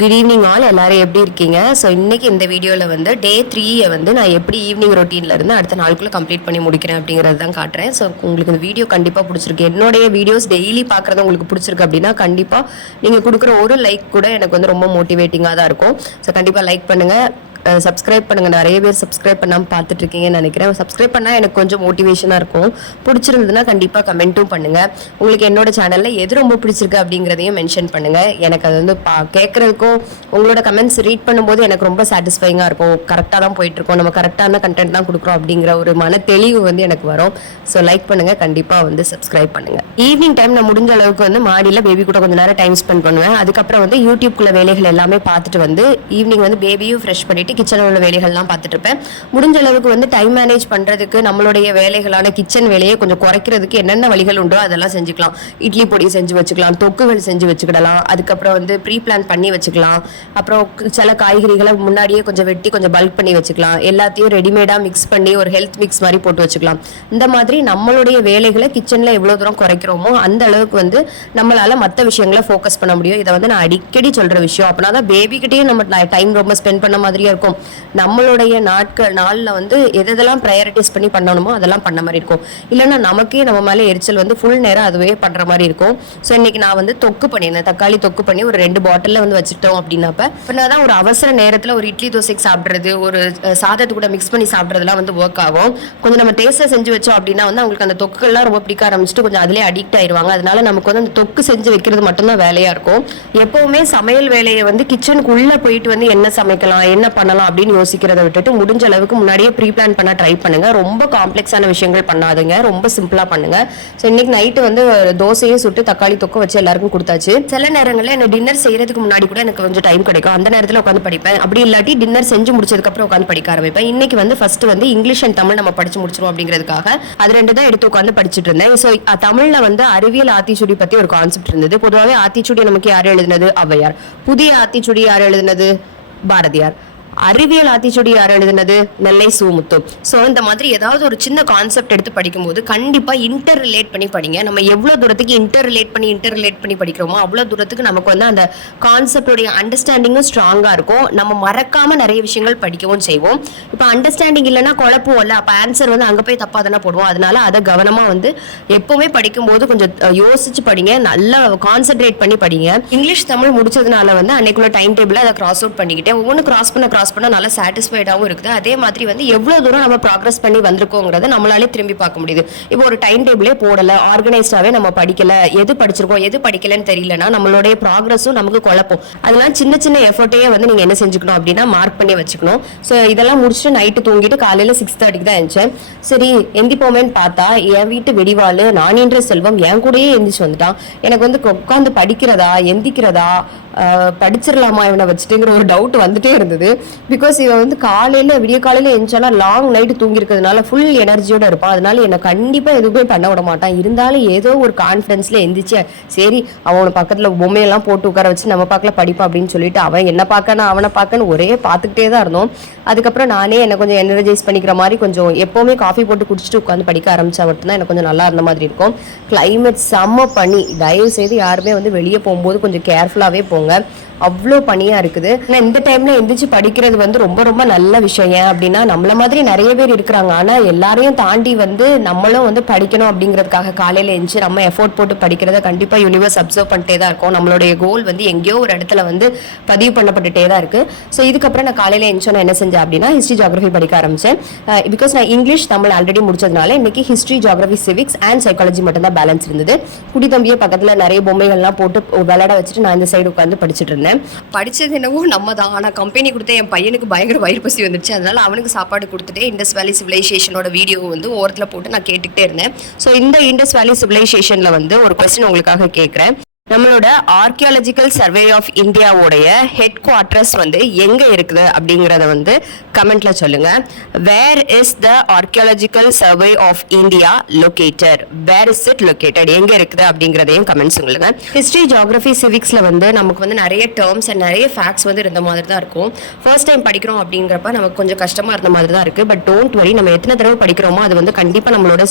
Good evening all எல்லாரும் எப்படி இருக்கீங்க? ஸோ இன்னைக்கு இந்த வீடியோவில் வந்து டே 3 வந்து நான் எப்படி ஈவினிங் ரொட்டீனில் இருந்து அடுத்த நாளுக்குள்ளே கம்ப்ளீட் பண்ணி முடிக்கிறேன் அப்படிங்கிறது தான் காட்டுறேன். ஸோ உங்களுக்கு இந்த வீடியோ கண்டிப்பாக பிடிச்சிருக்கு. என்னுடைய வீடியோஸ் டெய்லி பார்க்குறது உங்களுக்கு பிடிச்சிருக்கு அப்படின்னா கண்டிப்பாக நீங்கள் கொடுக்குற ஒரு லைக் கூட எனக்கு வந்து ரொம்ப மோட்டிவேட்டிங்காக தான் இருக்கும். ஸோ கண்டிப்பாக லைக் பண்ணுங்கள், சப்ஸ்கிரைப் பண்ணுங்கள். நிறைய பேர் சப்ஸ்கிரைப் பண்ணாமல் பார்த்துட்டு இருக்கீங்கன்னு நினைக்கிறேன். சப்ஸ்கிரைப் பண்ணால் எனக்கு கொஞ்சம் மோட்டிவேஷனாக இருக்கும். பிடிச்சிருந்ததுன்னா கண்டிப்பாக கமெண்ட்டும் பண்ணுங்கள். உங்களுக்கு என்னோட சேனலில் எது ரொம்ப பிடிச்சிருக்கு அப்படிங்கிறதையும் மென்ஷன் பண்ணுங்கள். எனக்கு அது வந்து கேட்குறதுக்கும் உங்களோட கமெண்ட்ஸ் ரீட் பண்ணும்போது எனக்கு ரொம்ப சாட்டிஸ்ஃபைங்காக இருக்கும். கரெக்டாக தான் போயிட்டுருக்கோம், நம்ம கரெக்டான கண்டென்ட் தான் கொடுக்குறோம் அப்படிங்கிற ஒரு மன தெளிவு வந்து எனக்கு வரும். ஸோ லைக் பண்ணுங்கள், கண்டிப்பாக வந்து சப்ஸ்கிரைப் பண்ணுங்கள். ஈவினிங் டைம் நான் முடிஞ்ச அளவுக்கு வந்து மாடியில் பேபி கூட கொஞ்சம் நேரம் டைம் ஸ்பெண்ட் பண்ணுவேன். அதுக்கப்புறம் வந்து யூடியூப்குள்ள வேலைகள் எல்லாமே பார்த்துட்டு வந்து ஈவினிங் வந்து பேபியும் ஃப்ரெஷ் பண்ணிவிட்டு கிச்சனில் உள்ள வேலைகள்லாம் பார்த்துட்டு இருப்பேன். முடிஞ்ச அளவுக்கு வந்து டைம் மேனேஜ் பண்ணுறதுக்கு நம்மளுடைய வேலைகளான கிச்சன் வேலையை கொஞ்சம் குறைக்கிறதுக்கு என்னென்ன வழிகள் உண்டோ அதெல்லாம் செஞ்சுக்கலாம். இட்லி பொடி செஞ்சு வச்சுக்கலாம், தொக்குகள் செஞ்சு வச்சுக்கிடலாம், அதுக்கப்புறம் வந்து ப்ரீ பிளான் பண்ணி வச்சுக்கலாம். அப்புறம் சில காய்கறிகளை முன்னாடியே கொஞ்சம் வெட்டி கொஞ்சம் பல்க் பண்ணி வச்சுக்கலாம். எல்லாத்தையும் ரெடிமேடாக மிக்ஸ் பண்ணி ஒரு ஹெல்த் மிக்ஸ் மாதிரி போட்டு வச்சுக்கலாம். இந்த மாதிரி நம்மளுடைய வேலைகளை கிச்சனில் எவ்வளோ தூரம் குறைக்கிறோமோ அந்த அளவுக்கு வந்து நம்மளால் மற்ற விஷயங்களை ஃபோக்கஸ் பண்ண முடியும். இதை வந்து நான் அடிக்கடி சொல்கிற விஷயம். அப்படின்னா தான் பேபிக்கிட்டேயும் நம்ம டைம் ரொம்ப ஸ்பெண்ட் பண்ண மாதிரியே இருக்கும். நம்மளுடைய நாளில் வந்து எதெல்லாம் ப்ரையாரிட்டிஸ் பண்ணி பண்ணணுமோ அதெல்லாம் பண்ண மாதிரி இருக்கும். இல்லைன்னா நமக்கே நம்ம மேலே எரிச்சல் வந்து ஃபுல் நேரம் அதுவே பண்ணுற மாதிரி இருக்கும். ஸோ இன்னைக்கு நான் வந்து தொக்கு பண்ணியிருந்தேன், தக்காளி தொக்கு பண்ணி ஒரு 2 பாட்டிலில் வந்து வச்சுட்டோம் அப்படின்னப்ப இப்போ நான் தான் ஒரு அவசர நேரத்தில் ஒரு இட்லி தோசைக்கு சாப்பிட்றது, ஒரு சாதத்து கூட மிக்ஸ் பண்ணி சாப்பிட்றதுலாம் வந்து ஒர்க் ஆகும். கொஞ்சம் நம்ம டேஸ்ட்டாக செஞ்சு வச்சோம் அப்படின்னா வந்து அவங்களுக்கு அந்த தொக்குகள்லாம் ரொம்ப பிடிக்க ஆரம்பிச்சுட்டு கொஞ்சம் அதிலே அடிக்ட் ஆயிடுவாங்க. அதனால நமக்கு வந்து அந்த தொக்கு செஞ்சு வைக்கிறது மட்டும்தான் வேலையாக இருக்கும். எப்போவுமே சமையல் வேலையை வந்து கிச்சனுக்குள்ளே போயிட்டு வந்து என்ன சமைக்கலாம் என்ன பண்ணலாம் அப்படின்னு யோசிக்கிறத விட்டுட்டு முடிஞ்ச அளவுக்கு முன்னாடியே ப்ரீ பிளான் பண்ண ட்ரை பண்ணுங்க. ரொம்ப காம்ப்ளெக்ஸான விஷயங்கள் பண்ணாதுங்க, ரொம்ப சிம்பிளா பண்ணுங்க. ஸோ இன்னைக்கு நைட்டு வந்து தோசையை சுட்டு தக்காளி தொக்கு வச்சு எல்லாருக்கும் கொடுத்தாச்சு. சில நேரங்களில் என்ன டின்னர் செய்யறதுக்கு முன்னாடி கூட எனக்கு கொஞ்சம் டைம் கிடைக்கும். அந்த நேரத்தில் உட்காந்து படிப்பேன். அப்படி இல்லாட்டி டின்னர் செஞ்சு முடிச்சதுக்கு அப்புறம் உட்காந்து படிக்க ஆரம்பிப்பேன். இன்னைக்கு வந்து ஃபர்ஸ்ட் வந்து இங்கிலீஷ் அண்ட் தமிழ் நம்ம படிச்சு முடிச்சிரும் அப்படிங்கிறதுக்காக அது 2 தான் எடுத்து உட்காந்து படிச்சுட்டு இருந்தேன். ஸோ தமிழ்ல வந்து அறிவியல் ஆத்திச்சூடி பத்தி ஒரு கான்செப்ட் இருந்தது. பொதுவாகவே ஆத்திச்சூடி நமக்கு யார் எழுதினது? ஔவையார். புதிய ஆத்திச்சூடி யார் எழுதினது? பாரதியார். அறிவியல் ஆத்திச்சூடி யார் எழுதினது? நெல்லை சுமுத்து. ஸோ இந்த மாதிரி ஏதாவது ஒரு சின்ன கான்செப்ட் எடுத்து படிக்கும்போது கண்டிப்பாக இன்டர் ரிலேட் பண்ணி படிங்க. நம்ம எவ்வளோ தூரத்துக்கு இன்டர் ரிலேட் பண்ணி படிக்கிறோமோ அவ்வளோ தூரத்துக்கு நமக்கு வந்து அந்த கான்செப்டோடைய அண்டர்ஸ்டாண்டிங்கும் ஸ்ட்ராங்காக இருக்கும். நம்ம மறக்காம நிறைய விஷயங்கள் படிக்கவும் செய்வோம். இப்போ அண்டர்ஸ்டாண்டிங் இல்லைன்னா குழப்பம்ல, அப்போ ஆன்சர் வந்து அங்கே போய் தப்பாக தானே போடுவோம். அதனால அதை கவனமாக வந்து எப்பவுமே படிக்கும்போது கொஞ்சம் யோசிச்சு படிங்க, நல்லா கான்சென்ட்ரேட் பண்ணி படிங்க. இங்கிலீஷ் தமிழ் முடிச்சதுனால வந்து அன்னைக்குள்ள டைம் டேபிள் அதை கிராஸ் அவுட் பண்ணிக்கிட்டேன். ஒவ்வொன்று கிராஸ் பண்ண நல்லா சாட்டிஸ்ஃபைடாகவும் இருக்குது. அதே மாதிரி வந்து எவ்வளவு தூரம் நம்ம ப்ராக்ரஸ் பண்ணி வந்திருக்கோங்கிறத நம்மளாலே திரும்பி பார்க்க முடியுது. இப்போ ஒரு டைம் டேபிளே போடல, ஆர்கனைஸ்டாவே நம்ம படிக்கல, எது படிச்சிருக்கோம் எது படிக்கலன்னு தெரியலன்னா நம்மளுடைய ப்ராக்ரஸும் நமக்கு குழப்பம். அதனால சின்ன சின்ன எஃபர்ட்டையே வந்து நீங்க என்ன செஞ்சுக்கணும் அப்படின்னா மார்க் பண்ணி வச்சுக்கணும். ஸோ இதெல்லாம் முடிச்சுட்டு நைட்டு தூங்கிட்டு காலையில 6:30 தான் எழுந்தேன். சரி எந்திப்போமேன்னு பார்த்தா என் வீட்டு வெடிவாள் நான் என்ற செல்வம் என் கூடயே எந்திரிச்சு வந்துட்டான். எனக்கு வந்து உட்காந்து படிக்கிறதா எந்திக்கிறதா படிச்சிடலாமா இவனை வச்சுட்டுங்கிற ஒரு டவுட் வந்துட்டே இருந்தது. பிகாஸ் இவன் வந்து விடிய காலையில எந்திரிச்சாலும் லாங் நைட்டு தூங்கிருக்கிறதுனால ஃபுல் எனர்ஜியோட இருப்பான். அதனால என்னை கண்டிப்பா எதுவுமே பண்ண விட மாட்டான். இருந்தாலும் ஏதோ ஒரு கான்ஃபிடன்ஸ்ல எந்திரிச்சு சரி அவனை பக்கத்துல பொம்மையெல்லாம் போட்டு உட்கார வச்சு நம்ம பார்க்கல படிப்பா அப்படின்னு சொல்லிட்டு அவன் என்ன பார்க்கணும் அவனை பார்க்கணும் ஒரே பார்த்துக்கிட்டே தான் இருந்தோம். அதுக்கப்புறம் நானே என்னை கொஞ்சம் எனர்ஜைஸ் பண்ணிக்கிற மாதிரி கொஞ்சம் எப்பவுமே காஃபி போட்டு குடிச்சிட்டு உட்காந்து படிக்க ஆரம்பிச்சா மட்டும்தான் எனக்கு கொஞ்சம் நல்லா இருந்த மாதிரி இருக்கும். கிளைமேட் செம்ம பனி. தயவு செய்து யாருமே வந்து வெளியே போகும்போது கொஞ்சம் கேர்ஃபுல்லாவே போங்க, அவ்வளோ பனியா இருக்குது. ஆனால் இந்த டைம்ல எந்திரிச்சு படிக்கிறது வந்து ரொம்ப ரொம்ப நல்ல விஷயம். ஏன் அப்படின்னா நம்மள மாதிரி நிறைய பேர் இருக்கிறாங்க. ஆனா எல்லாரையும் தாண்டி வந்து நம்மளும் வந்து படிக்கணும் அப்படிங்கிறதுக்காக காலையில எழுந்துச்சு நம்ம எஃபோர்ட் போட்டு படிக்கிறத கண்டிப்பா யூனிவர்ஸ் அப்சர்வ் பண்ணிட்டே தான் இருக்கும். நம்மளுடைய கோல் வந்து எங்கேயோ ஒரு இடத்துல வந்து பதிவு பண்ணப்பட்டுட்டே தான் இருக்கு. ஸோ இதுக்கப்புறம் நான் காலையில எழுந்தோன்னு என்ன செஞ்சேன் அப்படின்னா ஹிஸ்ட்ரி ஜியோகிரபி படிக்க ஆரம்பிச்சேன். பிகாஸ் நான் இங்கிலீஷ் தமிழ் ஆல்ரெடி முடிச்சதுனால இன்னைக்கு history geography civics and psychology மட்டும் தான் பேலன்ஸ் இருந்தது. குடி தம்பியை பக்கத்துல நிறைய பொம்மைகள்லாம் போட்டு விளையாட வச்சுட்டு நான் இந்த சைடு உட்காந்து படிச்சுட்டு இருந்தேன். படிச்சது என்னவோ நம்ம தான். ஆனால் கம்பெனி கொடுத்த என் பையனுக்கு பயங்கர வயிறு பசி வந்துருச்சு. அதனால அவனுக்கு சாப்பாடு கொடுத்துட்டு இண்டஸ் வேலி சிவிலைசேஷனோட வீடியோ வந்து ஓரத்தில் போட்டு நான் கேட்டுக்கிட்டே இருந்தேன். ஸோ இந்த இண்டஸ் வேலி சிவிலைசேஷன்ல வந்து ஒரு கொஸ்டின் உங்களுக்காக கேட்குறேன். நம்மளோட ஆர்கியாலஜிக்கல் சர்வே ஆஃப் இந்தியாவுடைய ஹெட் குவார்டர்ஸ் வந்து எங்க இருக்குது அப்படிங்கறத வந்து கமெண்ட்ல சொல்லுங்க. Where is the archaeological survey of India located? Where is it located? எங்க இருக்குது அப்படிங்கறதையும் கமெண்ட் சொல்லுங்க. ஹிஸ்டரி ஜியோகிரபி சிவிக்ஸ்ல வந்து நமக்கு வந்து நிறைய டேர்ம்ஸ் அண்ட் நிறைய ஃபேக்ட்ஸ் வந்து இருந்த மாதிரி தான் இருக்கும். ஃபர்ஸ்ட் டைம் படிக்கிறோம் அப்படிங்கிறப்ப நமக்கு கொஞ்சம் கஷ்டமா இருந்த மாதிரி தான் இருக்கு. பட் டோன்ட் வரி, நம்ம எத்தனை தடவை படிக்கிறோமோ அது வந்து கண்டிப்பா நம்மளோட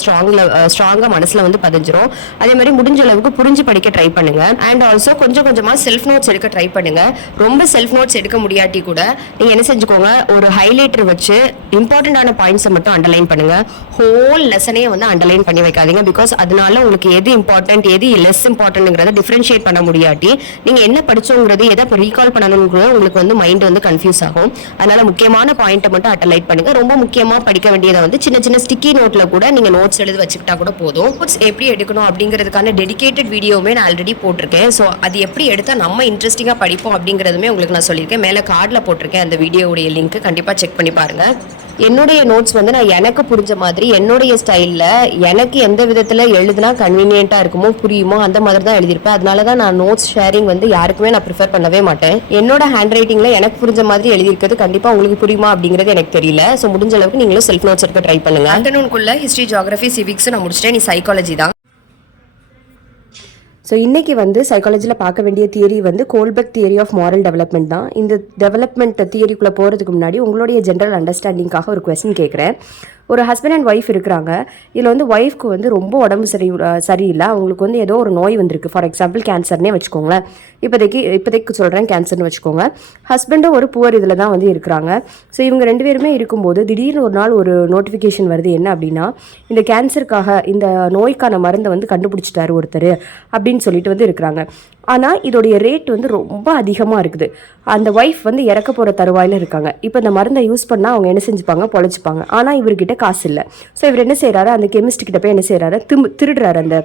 ஸ்ட்ராங்கா மனசுல வந்து பதிஞ்சிரும். அதே மாதிரி முடிஞ்ச அளவுக்கு புரிஞ்சு படிக்க ட்ரை பண்ணுங்க. அண்ட் ஆல்சோ கொஞ்சம் கொஞ்சமாக செல்ஃப் நோட்ஸ் எடுக்க ட்ரை பண்ணுங்க. ரொம்ப செல்ஃப் நோட்ஸ் எடுக்க முடியாட்டி கூட நீங்கள் என்ன செஞ்சுக்கோங்க, ஒரு ஹைலைட்டர் வச்சு இம்பார்ட்டண்டான பாயிண்ட்ஸை மட்டும் அண்டர்லைன் பண்ணுங்க. ஹோல் லெசனே வந்து அண்டர்லைன் பண்ணி வைக்காதீங்க. பிகாஸ் அதனால உங்களுக்கு எது இம்பார்ட்டன்ட் எது லெஸ் இம்பார்ட்டன்ட்ங்கிறத டிஃபரன்ஷியேட் பண்ண முடியாட்டி நீங்கள் என்ன படிச்சோங்கிறது எதை ரீகால் பண்ணணுங்கிறது உங்களுக்கு வந்து மைண்ட் வந்து கன்ஃபியூஸ் ஆகும். அதனால முக்கியமான பாயிண்ட்டை மட்டும் அண்டர்லைன் பண்ணுங்க. ரொம்ப முக்கியமாக படிக்க வேண்டியதை வந்து சின்ன சின்ன ஸ்டிக்கி நோட்ல கூட நீங்கள் நோட்ஸ் எழுதி வச்சுக்கிட்டா கூட போதும். நோட்ஸ் எப்படி எடுக்கணும் அப்படிங்கிறதுக்கான டெடிகேட்டட் வீடியோவே நான் ஆல்ரெடி போட்டிருக்கேன். ஸோ அது எப்படி எடுத்தால் நம்ம இன்ட்ரெஸ்டிங்காக படிப்போம் அப்படிங்கிறதுமே உங்களுக்கு நான் சொல்லியிருக்கேன். மேலே கார்டில் போட்டிருக்கேன் அந்த வீடியோவுடைய லிங்க், கண்டிப்பாக செக் பண்ணி பாருங்க. என்னுடைய நோட்ஸ் வந்து நான் எனக்கு புரிஞ்ச மாதிரி என்னுடைய ஸ்டைலில் எனக்கு எந்த விதத்தில் எழுதுனா கன்வீனியண்ட்டாக இருக்குமோ புரியுமோ அந்த மாதிரி தான் எழுதியிருப்பேன். அதனால தான் நான் நோட்ஸ் ஷேரிங் வந்து யாருக்குமே நான் ப்ரிஃபர் பண்ணவே மாட்டேன். என்னோட ஹேண்ட் ரைட்டிங்கில் எனக்கு புரிஞ்ச மாதிரி எழுதியிருக்கிறது கண்டிப்பாக உங்களுக்கு புரியுமா அப்படிங்கிறது எனக்கு தெரியல. ஸோ முடிஞ்ச அளவுக்கு நீங்களும் செல்ஃப் நோட்ஸ் எடுக்க ட்ரை பண்ணுங்க. ஆஃப்டர்நூனுக்குள்ள ஹிஸ்ட்ரி, ஜியோகிராஃபி, சிவிக்ஸ் நான் முடிச்சிட்டேன். நீ சைக்காலஜி தான். ஸோ இன்றைக்கி வந்து சைக்காலஜியில் பார்க்க வேண்டிய தியரி வந்து கோல்பெக் தியரி ஆஃப் மாரல் டெவலப்மெண்ட் தான். இந்த டெவலப்மெண்ட் தியரிக்குள்ளே போகிறதுக்கு முன்னாடி உங்களுடைய ஜென்ரல் அண்டர்ஸ்டாண்டிங்காக ஒரு கொஸ்டின் கேட்குறேன். ஒரு ஹஸ்பண்ட் அண்ட் ஒய்ஃப் இருக்கிறாங்க. இதில் வந்து ஒய்ஃப்க்கு வந்து ரொம்ப உடம்பு சரியில்லை. அவங்களுக்கு வந்து ஏதோ ஒரு நோய் வந்திருக்கு. ஃபார் எக்ஸாம்பிள் கேன்சர்னே வச்சுக்கோங்களேன். இப்போதைக்கு சொல்கிறேன் கேன்சர்னு வச்சுக்கோங்க. ஹஸ்பண்டும் ஒரு புவர் இதில் தான் வந்து இருக்கிறாங்க. ஸோ இவங்க ரெண்டு பேருமே இருக்கும்போது திடீர்னு ஒரு நாள் ஒரு நோட்டிஃபிகேஷன் வருது. என்ன அப்படின்னா, இந்த கேன்சருக்காக இந்த நோய்க்கான மருந்தை வந்து கண்டுபிடிச்சிட்டாரு ஒருத்தர் அப்படின்னு சொல்லிட்டு வந்து இருக்கிறாங்க. ஆனால் இதோடைய ரேட் வந்து ரொம்ப அதிகமாக இருக்குது. அந்த ஒய்ஃப் வந்து இறக்க போகிற தருவாயில் இருக்காங்க. இப்போ இந்த மருந்தை யூஸ் பண்ணால் அவங்க என்ன செஞ்சுப்பாங்க, பொழைச்சிப்பாங்க. ஆனால் இவர்கிட்ட காசு இல்லை. ஸோ இவர் என்ன செய்கிறாரு, அந்த கெமிஸ்ட் கிட்ட போய் என்ன செய்கிறாரு, திருடுறாரு. அந்த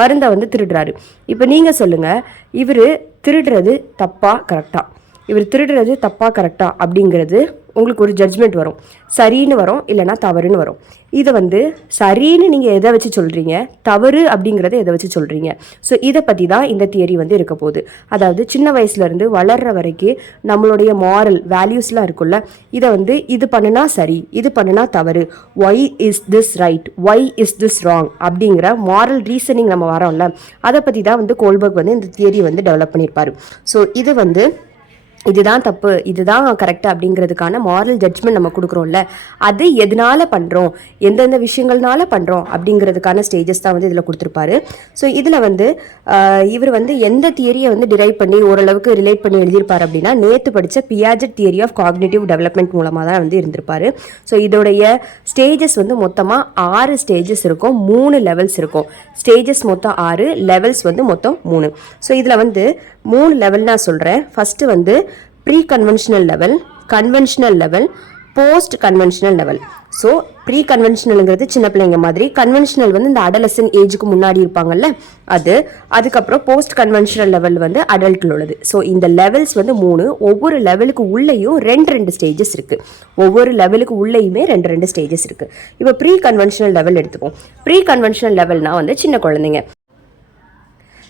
மருந்தை வந்து திருடுறாரு. இப்போ நீங்கள் சொல்லுங்கள், இவர் திருடுறது தப்பா கரெக்டா? இவர் திருடுறது தப்பா கரெக்டா அப்படிங்கிறது உங்களுக்கு ஒரு ஜட்ஜ்மெண்ட் வரும். சரின்னு வரும், இல்லைனா தவறுன்னு வரும். இதை வந்து சரின்னு நீங்கள் எதை வச்சு சொல்கிறீங்க, தவறு அப்படிங்கிறத எதை வச்சு சொல்கிறீங்க. ஸோ இதை பற்றி தான் இந்த தியரி வந்து இருக்க போகுது. அதாவது சின்ன வயசுலேருந்து வளர்கிற வரைக்கும் நம்மளுடைய மாரல் வேல்யூஸ்லாம் இருக்குல்ல, இதை வந்து இது பண்ணுனா சரி, இது பண்ணுனா தவறு, why is this right, why is this wrong அப்படிங்கிற மாரல் ரீசனிங் நம்ம வரோம்ல, அதை பற்றி தான் வந்து கோல்பர்க் வந்து இந்த தியரி வந்து டெவலப் பண்ணியிருப்பார். ஸோ இது வந்து இதுதான் தப்பு, இதுதான் கரெக்டு அப்படிங்கிறதுக்கான மாரல் ஜட்ஜ்மெண்ட் நம்ம கொடுக்குறோம்ல, அது எதனால பண்ணுறோம், எந்தெந்த விஷயங்கள்னால பண்ணுறோம் அப்படிங்கிறதுக்கான ஸ்டேஜஸ் தான் வந்து இதில் கொடுத்துருப்பாரு. ஸோ இதில் வந்து இவர் வந்து எந்த தியரியை வந்து டிரைவ் பண்ணி ஓரளவுக்கு ரிலேட் பண்ணி எழுதியிருப்பார் அப்படின்னா, நேற்று படித்த பியாஜெட் தியரி ஆஃப் காக்னிட்டிவ் டெவலப்மெண்ட் மூலமாக தான் வந்து இருந்திருப்பார். ஸோ இதோடைய ஸ்டேஜஸ் வந்து மொத்தமாக 6 ஸ்டேஜஸ் இருக்கும், 3 லெவல்ஸ் இருக்கும். ஸ்டேஜஸ் மொத்தம் 6, லெவல்ஸ் வந்து மொத்தம் 3. ஸோ இதில் வந்து 3 லெவல் நான் சொல்கிறேன். ஃபஸ்ட்டு வந்து pre conventional level, conventional level, post conventional level. So pre கன்வென்ஷனலுங்கிறது சின்ன பிள்ளைங்க மாதிரி, கன்வென்ஷனல் வந்து இந்த அடலசன் ஏஜுக்கு முன்னாடி இருப்பாங்கல்ல அது. அதுக்கப்புறம் போஸ்ட் கன்வென்ஷனல் லெவல் வந்து அடல்ட்டில் உள்ளது. ஸோ இந்த லெவல்ஸ் வந்து 3. ஒவ்வொரு லெவலுக்கு உள்ளேயும் 2 ஸ்டேஜஸ் இருக்குது. ஒவ்வொரு லெவலுக்கு உள்ளேயுமே 2 ஸ்டேஜஸ் இருக்குது. இப்போ ப்ரீ கன்வென்ஷனல் லெவல் எடுத்துப்போம். ப்ரீ கன்வென்ஷனல் லெவல்னால் வந்து சின்ன குழந்தைங்க.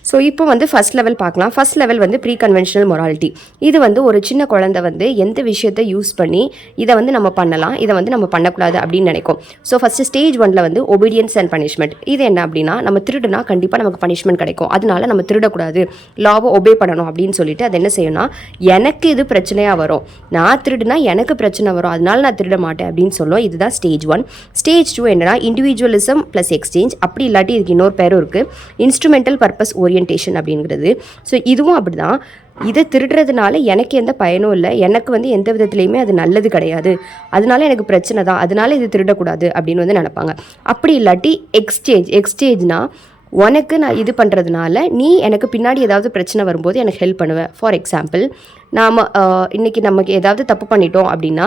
ஸோ இப்போ வந்து ஃபஸ்ட் லெவல் பார்க்கலாம். ஃபஸ்ட் லெவல் வந்து ப்ரீ கன்வென்ஷனல் மொராலிட்டி. இது வந்து ஒரு சின்ன குழந்தை வந்து எந்த விஷயத்தை யூஸ் பண்ணி இதை வந்து நம்ம பண்ணலாம், இதை வந்து நம்ம பண்ணக்கூடாது அப்படின்னு நினைக்கும். ஸோ ஃபஸ்ட்டு ஸ்டேஜ் 1ல் வந்து ஒபீடியன்ஸ் அண்ட் பனிஷ்மெண்ட். இது என்ன அப்படின்னா, நம்ம திருடுனா கண்டிப்பாக நமக்கு பனிஷ்மெண்ட் கிடைக்கும், அதனால நம்ம திருடக்கூடாது, லாவை ஒபே பண்ணணும் அப்படின்னு சொல்லிட்டு அது என்ன செய்யணும்னா, எனக்கு இது பிரச்சனையாக வரும், நான் திருடுனா எனக்கு பிரச்சனை வரும், அதனால நான் திருட மாட்டேன் அப்படின்னு சொல்லுவோம். இதுதான் ஸ்டேஜ் 1. ஸ்டேஜ் 2 என்னன்னா, இண்டிவிஜுவலிசம் ப்ளஸ் எக்ஸ்சேஞ்ச். அப்படி இல்லாட்டி இதுக்கு இன்னொரு பேரும் இருக்குது, இன்ஸ்ட்ருமெண்டல் பர்பஸ் ஓரியன்டேஷன் அப்படிங்கிறது. ஸோ இதுவும் அப்படிதான். இதை திருடுறதுனால எனக்கு எந்த பயனும் இல்லை, எனக்கு வந்து எந்த விதத்துலையுமே அது நல்லது கிடையாது, அதனால எனக்கு பிரச்சனை தான், அதனால இது திருடக்கூடாது அப்படின்னு வந்து நினைப்பாங்க. அப்படி இல்லாட்டி எக்ஸ்சேஞ்ச்னா, உனக்கு நான் இது பண்ணுறதுனால நீ எனக்கு பின்னாடி ஏதாவது பிரச்சனை வரும்போது எனக்கு ஹெல்ப் பண்ணுவேன். ஃபார் எக்ஸாம்பிள், நாம் இன்றைக்கி நமக்கு ஏதாவது தப்பு பண்ணிட்டோம் அப்படின்னா,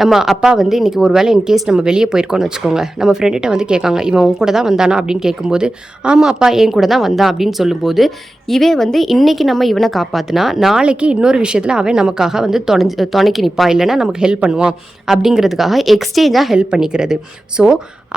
நம்ம அப்பா வந்து இன்றைக்கி ஒரு வேளை இன்கேஸ் நம்ம வெளியே போயிருக்கோன்னு வச்சுக்கோங்க, நம்ம ஃப்ரெண்டுகிட்ட வந்து கேட்காங்க, இவன் உன் கூட தான் வந்தானா அப்படின்னு கேட்கும்போது, ஆமாம் அப்பா என் கூட தான் வந்தான் அப்படின்னு சொல்லும்போது, இவே வந்து இன்றைக்கி நம்ம இவனை காப்பாற்றினா நாளைக்கு இன்னொரு விஷயத்தில் அவன் நமக்காக வந்து துணைக்கி நிற்பான், இல்லைனா நமக்கு ஹெல்ப் பண்ணுவான் அப்படிங்கிறதுக்காக எக்ஸ்சேஞ்சாக ஹெல்ப் பண்ணிக்கிறது. ஸோ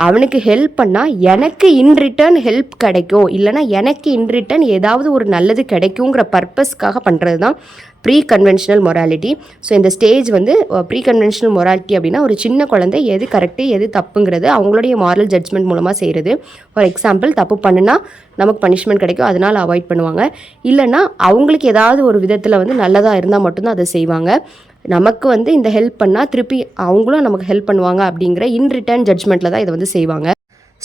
அவனுக்கு ஹெல்ப் பண்ணால் எனக்கு இன் ரிட்டர்ன் ஹெல்ப் கிடைக்கும், இல்லைனா எனக்கு இன் ரிட்டர்ன் ஏதாவது ஒரு நல்லது கிடைக்குங்கிற பர்பஸ்க்காக பண்ணுறது தான் ப்ரீ கன்வென்ஷனல் மொராலிட்டி. ஸோ இந்த ஸ்டேஜ் வந்து ப்ரீ கன்வென்ஷனல் மொராலிட்டி அப்படின்னா, ஒரு சின்ன குழந்தை எது கரெக்டு எது தப்புங்கிறது அவங்களுடைய மாரல் ஜட்ஜ்மெண்ட் மூலமாக செய்கிறது. ஃபார் எக்ஸாம்பிள், தப்பு பண்ணுனா நமக்கு பனிஷ்மெண்ட் கிடைக்கும், அதனால் அவாய்ட் பண்ணுவாங்க. இல்லைனா அவங்களுக்கு ஏதாவது ஒரு விதத்தில் வந்து நல்லதாக இருந்தால் மட்டும்தான் அதை செய்வாங்க. நமக்கு வந்து இந்த ஹெல்ப் பண்ணால் திருப்பி அவங்களும் நமக்கு ஹெல்ப் பண்ணுவாங்க அப்படிங்கிற இன் ரிட்டர்ன் ஜட்ஜ்மெண்ட்டில் தான் இதை வந்து செய்வாங்க.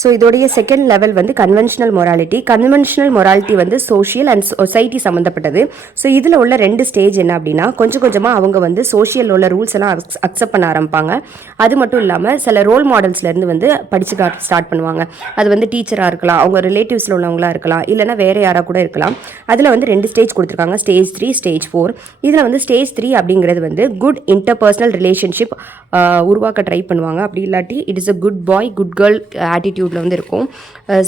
ஸோ இதோடைய செகண்ட் லெவல் வந்து கன்வென்ஷனல் மொராலிட்டி. கன்வென்ஷனல் மொராலிட்டி வந்து சோஷியல் அண்ட் சொசைட்டி சம்மந்தப்பட்டது. ஸோ இதில் உள்ள 2 ஸ்டேஜ் என்ன அப்படின்னா, கொஞ்சம் கொஞ்சமாக அவங்க வந்து சோஷியல் உள்ள ரூல்ஸ் எல்லாம் அக்செப்ட் பண்ண ஆரம்பிப்பாங்க. அது மட்டும் இல்லாமல் சில ரோல் மாடல்ஸ்லேருந்து வந்து படிச்சு ஸ்டார்ட் பண்ணுவாங்க. அது வந்து டீச்சராக இருக்கலாம், அவங்க ரிலேட்டிவ்ஸில் உள்ளவங்களா இருக்கலாம், இல்லைனா வேறு யாராக கூட இருக்கலாம். அதில் வந்து 2 ஸ்டேஜ் கொடுத்துருக்காங்க, ஸ்டேஜ் 3, ஸ்டேஜ் 4. இதில் வந்து ஸ்டேஜ் 3 அப்படிங்கிறது வந்து குட் இன்டர்பர்சனல் ரிலேஷன்ஷிப் உருவாக்க ட்ரை பண்ணுவாங்க. அப்படி இல்லாட்டி it is a good boy good girl ஆட்டிடியூடில் வந்து இருக்கும்.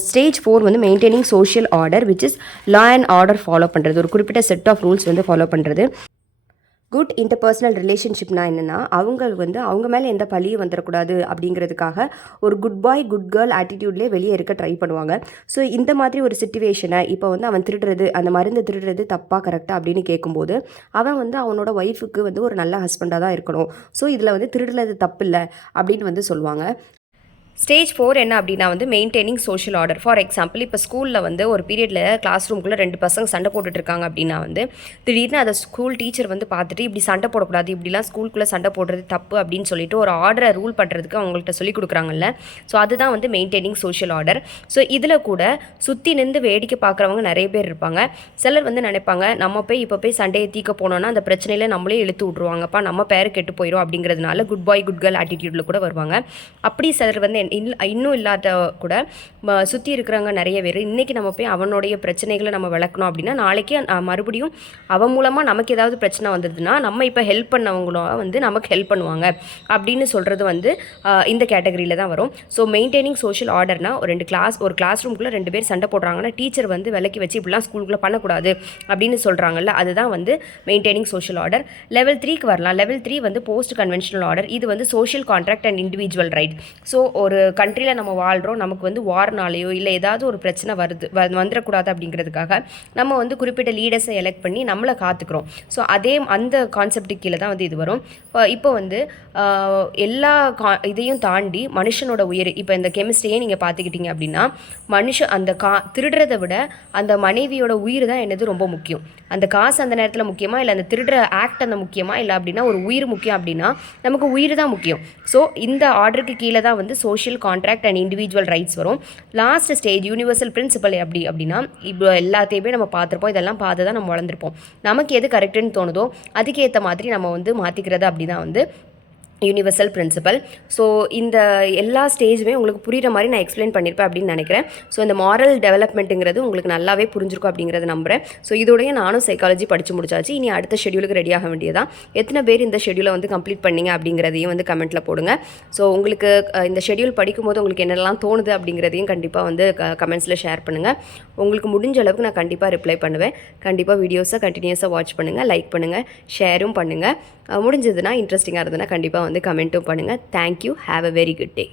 ஸ்டேஜ் 4 வந்து maintaining social order which is law and order follow பண்ணுறது, ஒரு குறிப்பிட்ட செட் ஆஃப் ரூல்ஸ் வந்து ஃபாலோ பண்ணுறது. குட் இன்டர்பர்சனல் ரிலேஷன்ஷிப்னா என்னென்னா, அவங்க வந்து அவங்க மேலே எந்த பழியும் வந்துடக்கூடாது அப்படிங்கிறதுக்காக ஒரு குட் பாய் குட் கேர்ள் ஆட்டிடியூட்லேயே வெளியே இருக்க ட்ரை பண்ணுவாங்க. ஸோ இந்த மாதிரி ஒரு சிச்சுவேஷனை இப்போ வந்து அவன் திருடுறது, அந்த மருந்து திருடுறது தப்பாக கரெக்டாக அப்படின்னு கேட்கும்போது அவன் வந்து அவனோட ஒய்ஃபுக்கு வந்து ஒரு நல்ல ஹஸ்பண்டாக தான் இருக்கணும். ஸோ இதில் வந்து திருடுறது தப்பு இல்லை அப்படின்னு வந்து சொல்லுவாங்க. ஸ்டேஜ் 4 என்ன அப்படின்னா வந்து maintaining social order. For example இப்போ ஸ்கூலில் வந்து ஒரு பீரியடில் கிளாஸ் ரூம்குள்ளே 2 பசங்க சண்டை போட்டுட்ருக்காங்க அப்படின்னா வந்து திடீர்னு அதை ஸ்கூல் டீச்சர் வந்து பார்த்துட்டு இப்படி சண்டை போடக்கூடாது, இப்படிலாம் ஸ்கூலுக்குள்ளே சண்டை போடுறது தப்பு அப்படின்னு சொல்லிட்டு ஒரு ஆர்டரை ரூல் பண்ணுறதுக்கு அவங்கள்ட்ட சொல்லிக் கொடுக்குறாங்கல்ல. ஸோ அதுதான் வந்து மெயின்டைனிங் சோஷியல் ஆர்டர். ஸோ இதில் கூட சுற்றி நின்று வேடிக்கை பார்க்குறவங்க நிறைய பேர் இருப்பாங்க. சிலர் வந்து நினைப்பாங்க நம்ம போய் இப்போ போய் சண்டையை தீக்க போனோன்னா அந்த பிரச்சனையில் நம்மளே இழுத்து விட்ருவாங்கப்பா, நம்ம பேர் கெட்டு போயிடும் அப்படிங்கிறதுனால குட் பாய் குட் கேர்ள் ஆட்டிடியூடில் கூட வருவாங்க. அப்படி சிலர் வந்து இன்னும் இல்லாத கூட சுற்றி இருக்கிறவங்க நிறைய பேர் இன்றைக்கி நம்ம போய் அவனுடைய பிரச்சனைகளை நம்ம விளக்கணும் அப்படின்னா நாளைக்கு மறுபடியும் அவன் மூலமாக நமக்கு ஏதாவது பிரச்சனை வந்ததுன்னா நம்ம இப்போ ஹெல்ப் பண்ணவங்களும் வந்து நமக்கு ஹெல்ப் பண்ணுவாங்க அப்படின்னு சொல்கிறது வந்து இந்த கேட்டகரியில் தான் வரும். ஸோ மெயின்டைனிங் சோஷியல் ஆர்டர்னா ஒரு கிளாஸ் ரூம்குள்ளே 2 பேர் சண்டை போடுறாங்கன்னா டீச்சர் வந்து விலக்கி வச்சு இப்படிலாம் ஸ்கூலுக்குள்ளே பண்ணக்கூடாது அப்படின்னு சொல்கிறாங்கல்ல, அதுதான் வந்து மெயின்டைனிங் சோஷியல் ஆர்டர். லெவல் 3க்கு வரலாம். லெவல் 3 வந்து போஸ்ட் கன்வென்ஷனல் ஆர்டர். இது வந்து social contract and individual right. So ஒரு கண்ட்ரியில் நம்ம வாழ்கிறோம், நமக்கு வந்து வார்னாலேயோ இல்லை ஏதாவது ஒரு பிரச்சனை வந்துடக்கூடாது அப்படிங்கிறதுக்காக நம்ம வந்து குறிப்பிட்ட லீடர்ஸை எலெக்ட் பண்ணி நம்மளை காத்துக்கிறோம். ஸோ அந்த கான்செப்டுக்கு கீழே தான் வந்து இது வரும். இப்போ வந்து எல்லா இதையும் தாண்டி மனுஷனோட உயிர், இப்போ இந்த கெமிஸ்ட்ரியே நீங்கள் பார்த்துக்கிட்டீங்க அப்படின்னா அந்த திருடுறதை விட அந்த மனைவியோட உயிர் தான் என்னது ரொம்ப முக்கியம். அந்த காசு அந்த நேரத்தில் முக்கியமாக இல்லை அந்த திருடுற ஆக்ட் அந்த முக்கியமாக இல்லை அப்படின்னா ஒரு உயிர் முக்கியம் அப்படின்னா நமக்கு உயிர் தான் முக்கியம். ஸோ இந்த ஆர்டருக்கு கீழே தான் வந்து social contract and individual rights வரும். லாஸ்ட் ஸ்டேஜ் யூனிவர்சல் பிரின்சிபல் அப்படின்னா இப்போ எல்லாத்தையுமே நம்ம பார்த்துருப்போம், இதெல்லாம் பார்த்து தான் நம்ம வளர்ந்துருப்போம். நமக்கு எது கரெக்டுன்னு தோணுதோ அதுக்கேற்ற மாதிரி நம்ம வந்து மாற்றிக்கிறது அப்படி தான் வந்து யூனிவர்சல் பிரின்சிபல். ஸோ இந்த எல்லா ஸ்டேஜுமே உங்களுக்கு புரிகிற மாதிரி நான் எக்ஸ்பிளைன் பண்ணியிருப்பேன் அப்படின்னு நினைக்கிறேன். ஸோ இந்த மாரல் டெவலப்மெண்ட்டுங்கிறது உங்களுக்கு நல்லாவே புரிஞ்சிருக்கும் அப்படிங்கிறத நம்புகிறேன். ஸோ இதோடய நானும் சைக்காலஜி படித்து முடிச்சாச்சு. இனி அடுத்த ஷெடியூலுக்கு ரெடியாக வேண்டியதான். எத்தனை பேர் இந்த ஷெடியூலை வந்து கம்ப்ளீட் பண்ணிங்க அப்படிங்கிறதையும் வந்து கமெண்ட்டில் போடுங்க. ஸோ உங்களுக்கு இந்த ஷெடியூல் படிக்கும்போது உங்களுக்கு என்னெல்லாம் தோணுது அப்படிங்கிறதையும் கண்டிப்பாக வந்து கமெண்ட்ஸில் ஷேர் பண்ணுங்கள். உங்களுக்கு முடிஞ்ச அளவுக்கு நான் கண்டிப்பாக ரிப்ளை பண்ணுவேன். கண்டிப்பாக வீடியோஸை கண்டினியூஸாக வாட்ச் பண்ணுங்கள், லைக் பண்ணுங்கள், ஷேரும் பண்ணுங்கள். முடிஞ்சதுன்னா இன்ட்ரெஸ்டிங்காக இருந்ததுன்னா கண்டிப்பாக வந்து கமெண்ட்டும் பண்ணுங்கள். Thank you. Have a very good day.